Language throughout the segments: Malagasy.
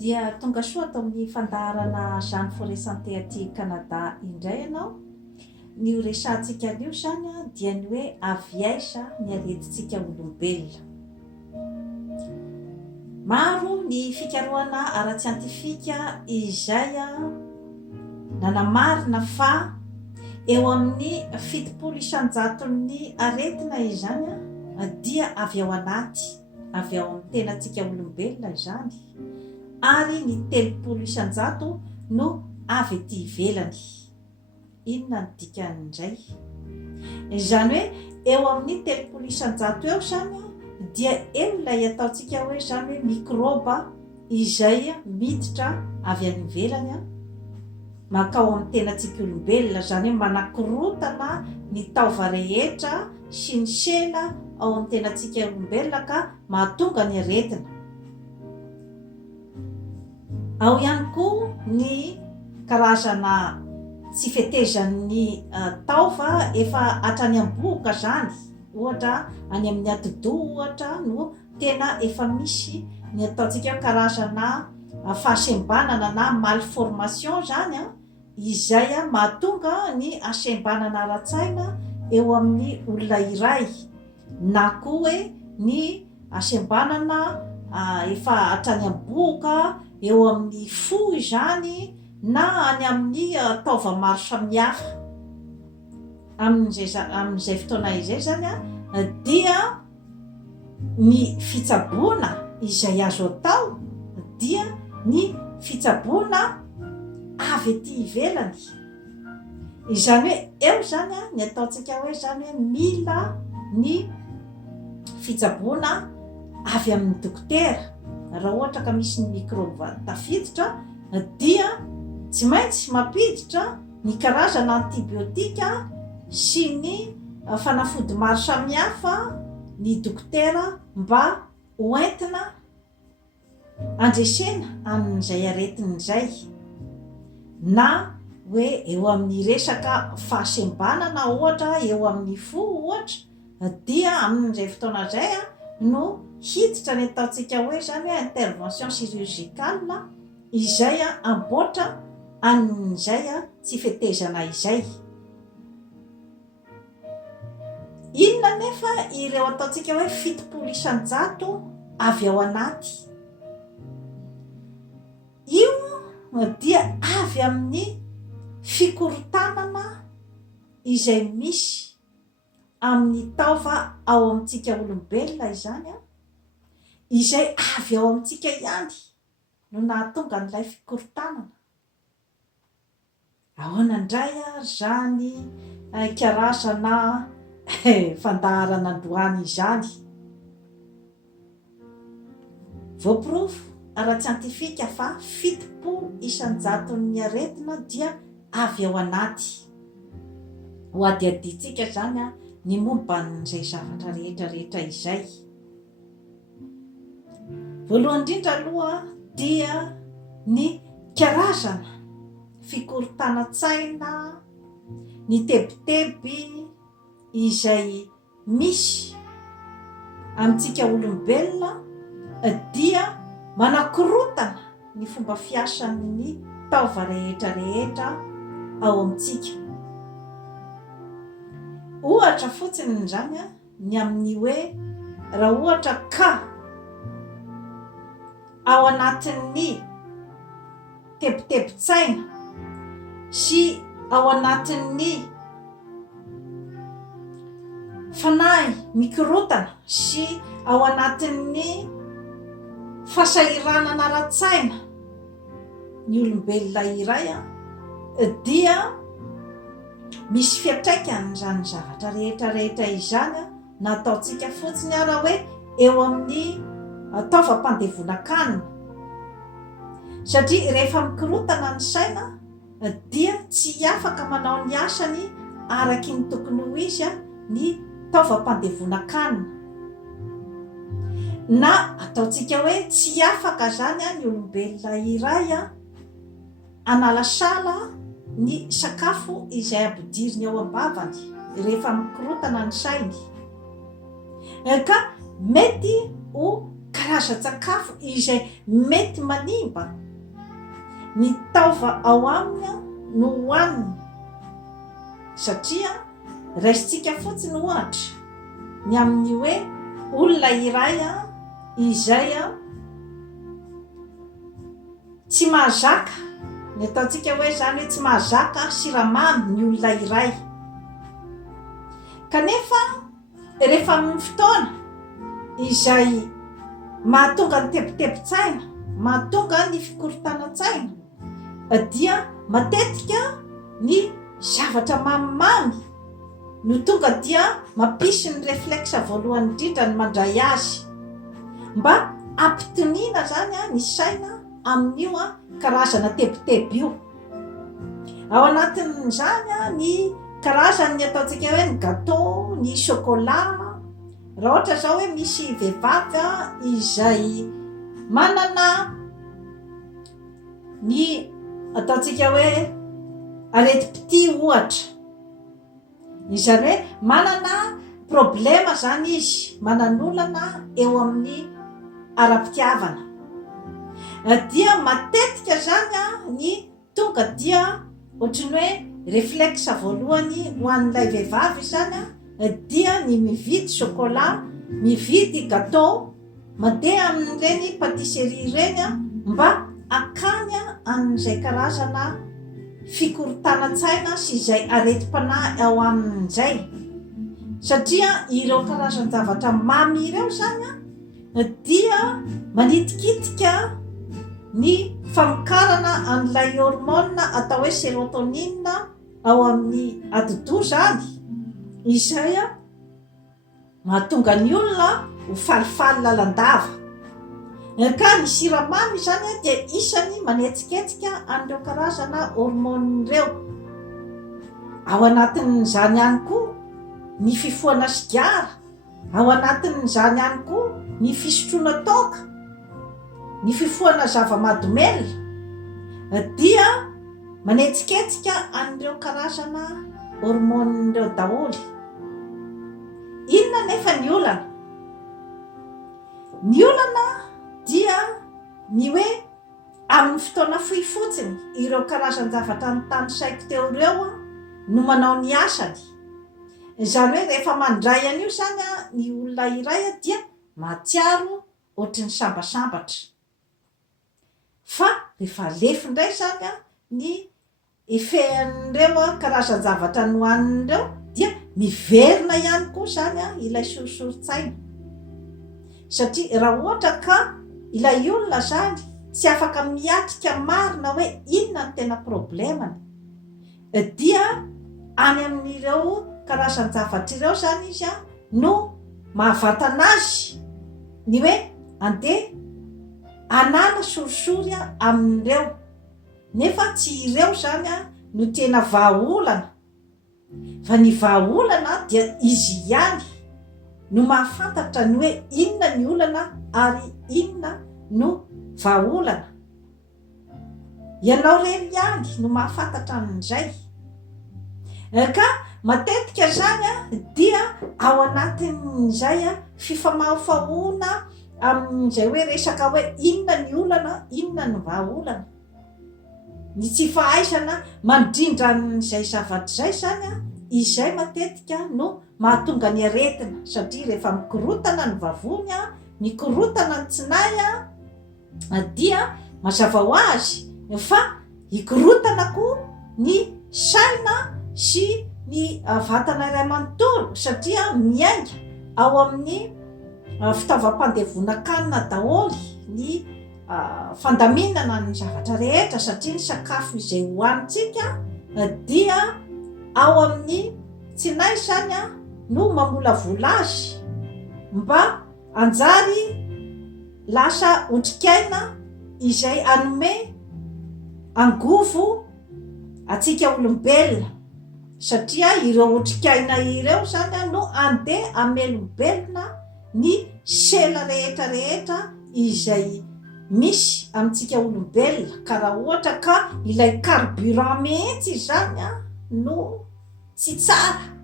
dia tonga soa atao amin'ny fandaharana Jeanne Forêt Santé aty Canada indray ianao. Ny resantsika anio zany dia ny hoe aviaisa ny aretintsika olombelona. Maro ny fikarohana ara-tsiantifika izay nanamarina fa eo amin'ny 70% aretina izany dia avy ao anaty, avy ao amin'ny tenantsika olombelona izany, ary ny 30% no avy ety ivelany. Inona ny dikan'izay? Izany hoe eo amin'ny 30% eo zany dia eo ilay ataontsika hoe zany hoe mikroba izay miditra avy any ivelany makao amin'ny tenantsika olombelona, zany hoe manakorotana ny taova rehetra sy ny sela ao amin'ny tenantsika olombelona ka mahatonga ny aretina. Ao ihany koa ny karazana tsy fetezan'ny taova efa hatrany am-boka zany, ohatra any amin'ny atidoha ohatra no tena efa misy ny ataontsika karazana fahasembanana na malformation zany izay mahatonga ny hasembanana ara-tsaina eo amin'ny olona iray, na koa hoe ny hasembanana efa hatrany am-boka eo amin'ny fo izany na any amin'ny taova maro samihafa. Amin'izay fotoana izay zany dia ny fitsaboana izay azo atao dia ny fitsaboana avy ety ivelany. Izany hoe eo zany ny ataontsika hoe zany hoe mila ny fitsaboana avy amin'ny dokotera. Raha ohatra ka misy ny mikroba tafiditra dia tsy maintsy mampiditra ny karazana antibiotika sy ny fanafody maro samihafa ny dokotera mba hoentina andresena amin'izay aretin'izay, na hoe eo amin'ny resaka fahasembanana ohatra eo amin'ny fo ohatra dia amin'izay fotoana izay no hiditra ny ataontsika hoe zany hoe intervention chirurgicale izay amboatra an'izay tsy fetezana izay. Inona nefa ireo ataontsika hoe 70% avy ao anaty? Io dia avy amin'ny fikorotanana izay misy amin'ny taova ao amintsika olombelona izany izay avy ao amintsika ihany no nahatonga an'ilay fikorotanana. Ahoana indray zany karazana fandaharana androany izany? Voapirofo ara-tsiantifika fa 70% ny aretina dia avy ao anaty. Ho adiadintsika zany ny momba n'izay zavatra rehetrarehetra izay. Voalohany indrindra aloha dia ny karazana fikorotanan-tsaina, ny tebiteby izay misy amintsika olombelona dia manakorotana ny fomba fiasan'ny taova rehetrarehetra ao amintsika. Ohatra fotsiny zany ny amin'ny hoe raha ohatra ka ao anatin'ny tebitebin-tsaina sy ao anatin'ny fanahy mikorotana sy ao anatin'ny fahasahiranana ara-tsaina ny olombelona iray dia misy fiantraikany zany zavatra rehetrarehetra izany nataontsika fotsiny raha hoe eo amin'ny taovam-pandevonan-kanina, satria rehefa mikorotana ny saina dia tsy afaka manao ny asany araky ny tokony ho izy ny taovam-pandevonan-kanina, na ataontsika hoe tsy afaka zany ny olombelona iray anala sala ny sakafo izay ampidiriny ao am-bavany rehefa mikorotana ny sainy, ka mety ho karazan-tsakafo izay mety manimba ny taova ao aminy no hohaniny, satria raisitsika fotsiny ohatra ny amin'ny hoe olona iray izay tsy mahazaka, ny ataontsika hoe zany hoe tsy mahazaka siramamy ny olona iray, kanefa rehefa amin'ny fotoana izay mahatonga ny tebotebo-tsaina, mahatonga ny fikorotana-tsaina, dia matetika ny zavatra mamimamy no tonga dia mampisy ny réflexe voalohany indrindra ny mandray azy mba ampitoniana zany ny saina amin'io karazana tebotebo io. Ao anatin'izany ny karazany ataontsika hoe ny gâteau, ny chocolat. Raha ohatra zao hoe misy vehivavy izay manana ny ataontsika hoe areti-pity ohatra, izany hoe manana problema zany izy, mananolana eo amin'ny ara-pitiavana, dia matetika zany ny tonga dia ohatrany hoe réflexe voalohany ho an'ilay vehivavy zany dia ny mividy chocolat, mividy gâteau, mandeha amin'ireny patisserie ireny mba akany amin'izay karazana fikorotana-tsaina sy izay areti-panahy ao amin'izay, satria ireo karazan-javatra mamy ireo zany dia manitikitika ny famokarana an'ilay hormone atao hoe sérotonine ao amin'ny ati-doha zany, izay mahatonga ny olona ho falifaly lalandava. Ka ny siramamy zany dia isany manetsiketsika an'ireo karazana hormone ireo. Ao anatin'izany ihany koa ny fifohana sigara, ao anatin'izany ihany koa ny fisotroana toaka, ny fifohana zava-mahadomelina dia manetsiketsika an'ireo karazana hormone ireo daholy. Inona nefa ny olana? Ny olana dia ny hoe amin'ny fotoana fohy fotsiny ireo karazan-javatra ny tany saiko teo ireo no manao ny asany. Izany hoe rehefa mandray an'io zany ny olona iray dia mahatsiaro ohatry ny sambasambatra, fa rehefa lefy indray zany ny efehan'ireo karazan-javatra nohanin'ireo dia miverina ihany koa zany ilay sorisorin-tsaina, satria raha ohatra ka ilay olona zany tsy afaka miatrika marina hoe inona ny tena problemany, dia any amin'ireo karazan-javatra ireo zany izy no mahavatana azy ny hoe andeha anana sorisory amin'ireo, nefa tsy ireo zany no tena vahaolana, fa ny vahaolana dia izy ihany no mahafantatra ny hoe inona ny olana ary inona no vahaolana. Ianao reny ihany no mahafantatra an'izay. Ka matetika zany dia ao anatin'izay fifamahofahoana amin'izay hoe resaka hoe inona ny olana, inona ny vahaolana. Ny tsy fahaizana mandrindra n'izay zavatra izay zany izay matetika no mahatonga ny aretina, satria rehefa mikorotana ny vavony, mikorotana ny tsinay dia mazava ho azy fa hikorotana koa ny saina sy ny vatana iray manontolo, satria miainga ao amin'ny fitaovam-pandevona-kanina daholy ny fandaminana ny zavatra rehetra, satria ny sakafo izay hohanitsika dia ao amin'ny tsinay zany no mamolavola azy mba anjary lasa otrikaina izay anome angovo atsika olombelona, satria ireo otrikaina ireo zany no andeha amelombelona ny sela rehetra izay misy amintsika olombelona. Ka raha ohatra ka ilay carburant mihitsy zany no tsy tsara,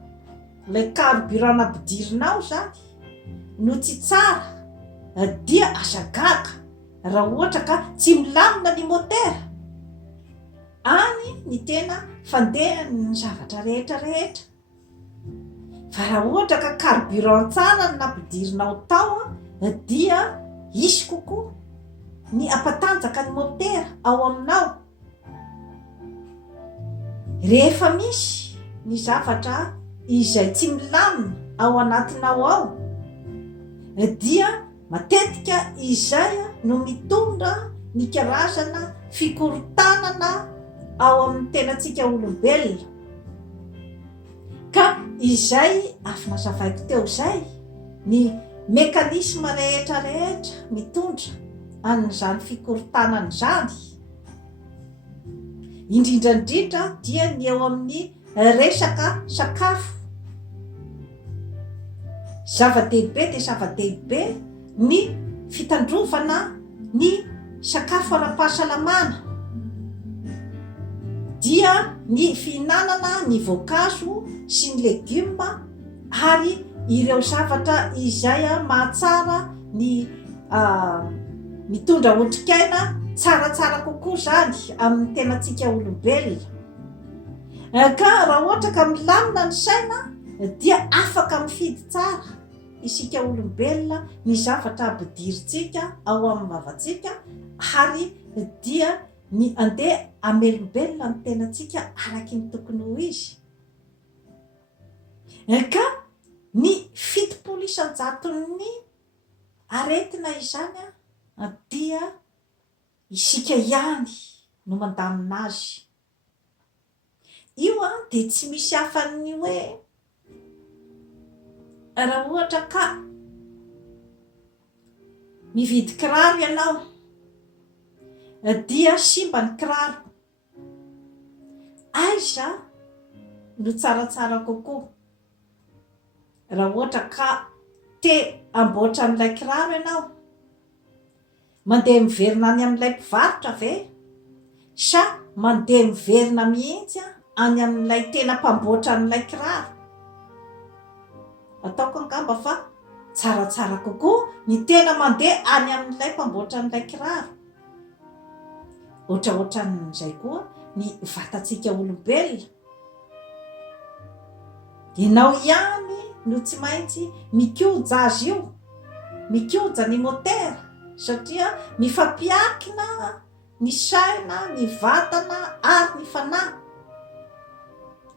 ilay carburant nampidirinao zany no tsy tsara, dia asagaga raha ohatra ka tsy milamina ny motera. Any ny tena fandehany zavatra rehetrarehetra. Fa raha ohatra ka carburant tsara no nampidirinao tao dia isy kokoa ny ampatanjaka ny motera ao aminao. Rehefa misy ny zavatra izay tsy milamina ao anatinao ao dia matetika izay no mitondra ny karazana fikorontanana ao amin'ny tenantsika olombelona. Ka izay afaka nazavaiko teo izay ny mekanisma rehetrarehetra mitondra an'izany fikorontanana izany. Indrindrandrindra dia ny eo amin'ny resaka sakafo. Zava-dehibe dia zava-dehibe ny fitandrovana ny sakafo ara-pahasalamana, dia ny fihinanana ny voankazo sy ny legioma ary ireo zavatra izay mahatsara ny mitondra otrikaina tsaratsara kokoa zany amin'ny tenantsika olombelona. Ka raha ohatra ka milamina ny saina dia afaka mifidy tsara isika olombelona ny zavatra ampidirintsika ao amin'ny vavantsika ary dia ny andeha amelombelona ny tenantsika araky ny tokony ho izy. Ka ny 70 isan-jaton'ny aretina izany dia isika ihany no mandamina azy. Io dia tsy misy hafan'ny hoe raha ohatra ka mividy kiraro ianao dia simba ny kiraro, aiza no tsaratsara kokoa? Raha ohatra ka te amboatra amin'ilay kiraro ianao, mandeha miverina any amin'ilay mpivarotra ve sa mandeha miverina mihitsy any amin'ilay tena mpamboatra an'ilay kiraro? Ataoko angamba fa tsaratsara kokoa ny tena mandeha any amin'ilay mpamboatra an'ilay kiraro. Ohatraohatran'izay koa ny vatantsika olombelona. Ianao ihany no tsy maintsy mikoja azy io, mikoja ny motera, satria mifampiankina ny saina, ny vatana ary ny fanahy.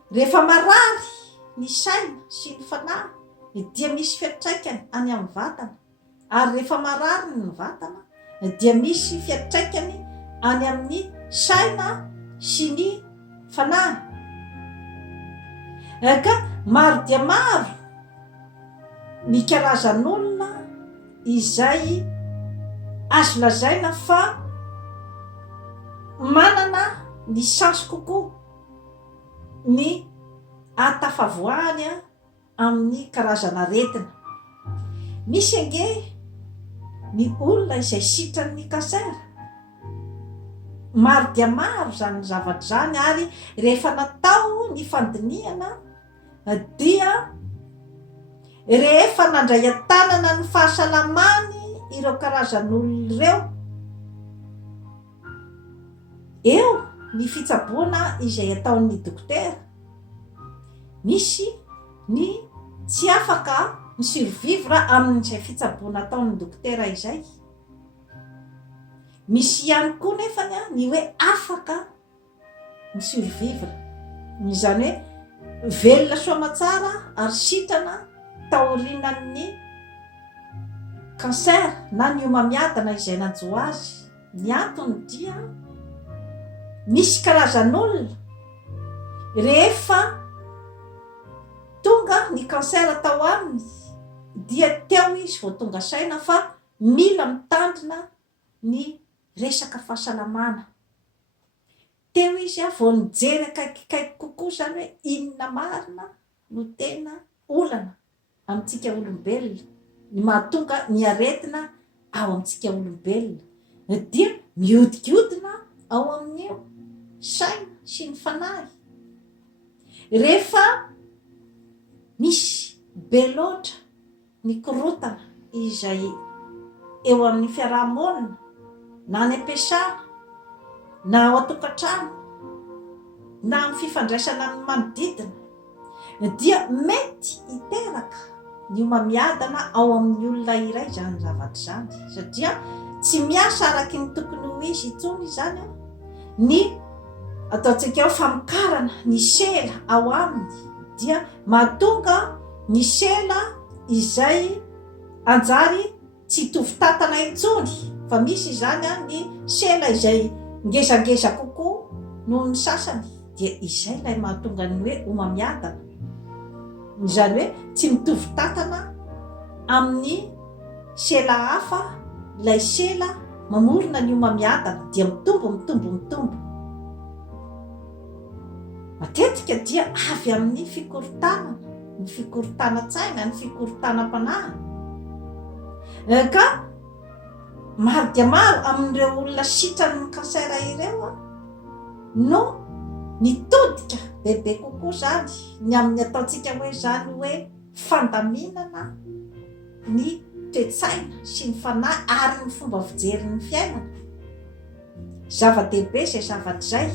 Rehefa marary ny saina sy ny fanahy dia misy fiantraikany any amin'ny vatana, ary rehefa marary ny vatana dia misy fiantraikany any amin'ny saina sy ny fanahy. Ka maro dia maro ny karazan'olona izay azo lazaina fa manana ny chance kokoa ny atafavoahany amin'ny karazana aretina. Misy ange ny olona izay sitran'ny kansera. Maro dia maro zany zavatra zany, ary rehefa natao ny fandinihana dia rehefa nandray an-tanana ny fahasalamany ireo karazan'olona ireo, eo ny fitsaboana izay ataon'ny dokotera. Misy ny tsy afaka ny survivre amin'izay fitsaboana ataon'ny dokotera izay. Misy ihany koa nefany ny hoe afaka ny survivre, izany hoe velona soamatsara ary sitrana taorinan'ny kansera na ny homamiadana izay nanjo azy. Ny antony dia misy karazan'olona rehefa tonga ny kansera tao aminy dia teo izy vao tonga saina fa mila mitandrina ny resaka fahasalamana. Teo izy vao nijery akaikikaiky kokoa zany hoe inona marina no tena olana amintsika olombelona, ny mahatonga ny aretina ao amintsika olombelona, dia miodikodina ao amin'io saina sy ny fanahy. Rehefa misy be loatra ny korotana izay eo amin'ny fiarahamonina na any am-piasana na ao an-tokantrano na amin'ny fifandraisana amin'ny manodidina dia mety hiteraka ny homamiadana ao amin'ny olona iray zany zavatra zany, satria tsy miasa araky ny tokony ho izy itsony zany ny ataontsika hoe famokarana ny sela ao aminy, dia mahatonga ny sela izay anjary tsy hitovy tantana intsony, fa misy zany ny sela izay ngezangeza kokoa noho ny sasany, dia izay ilay mahatonga ny hoe homamiadana, zany hoe tsy mitovy tantana amin'ny sela hafa. Ilay sela mamorona ny homamiadana dia mitombo matetika dia avy amin'ny fikorotana, ny fikorotana-tsaina, ny fikorotanam-panahy, ka maro dia maro amin'ireo olona sitrany ny kansera ireo no nitodika bebe kokoa zany ny amin'ny ataontsika hoe zany hoe fandaminana ny toe-tsaina sy ny fanahy ary ny fomba fijery ny fiainana. Zava-dehibe izay zavatra zay,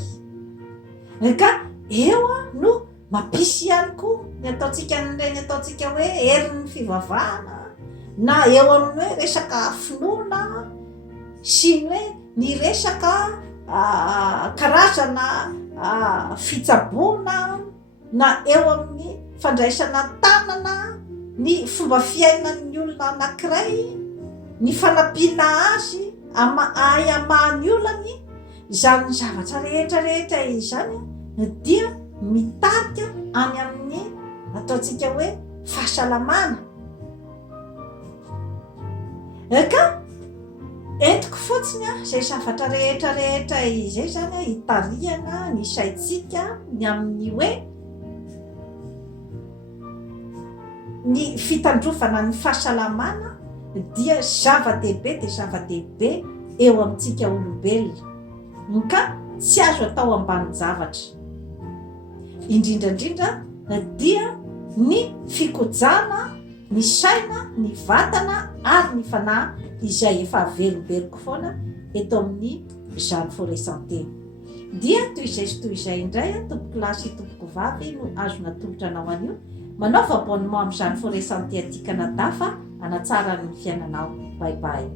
ka eo no mampisy ihany koa ny ataontsika hoe herin'ny fivavahana, na eo amin'ny hoe resaka finoana sy hoe ny resaka karazana fitsaboana, na eo amin'ny fandraisana tanana ny fomba fiainan'ny olona anankiray, ny fanampiana azy ahamahan'ny olany, izany zavatra rehetra izany dia mitarika any amin'ny ataontsika hoe fahasalamana. Ka entiko fotsiny izay zavatra rehetra izay zany hitarihana ny saitsika ny amin'ny hoe ny fitandrofana ny fahasalamana dia zava-dehibe eo amintsika olombelona, ka tsy azo atao ambany zavatra. Indrindrandrindra dia ny fikojana ny saina, ny vatana ary ny fanahy izay efa averimberiko foana eto amin'ny Jeanne Forêt Santé. Dia toy izay indray tompoko lahy sy tompoko vavy no azona tolotra anao anio, manaova abonnement amin'ny Jeanne Forêt Santé aty Canada fa hanatsara ny fiainanao. Bye bye.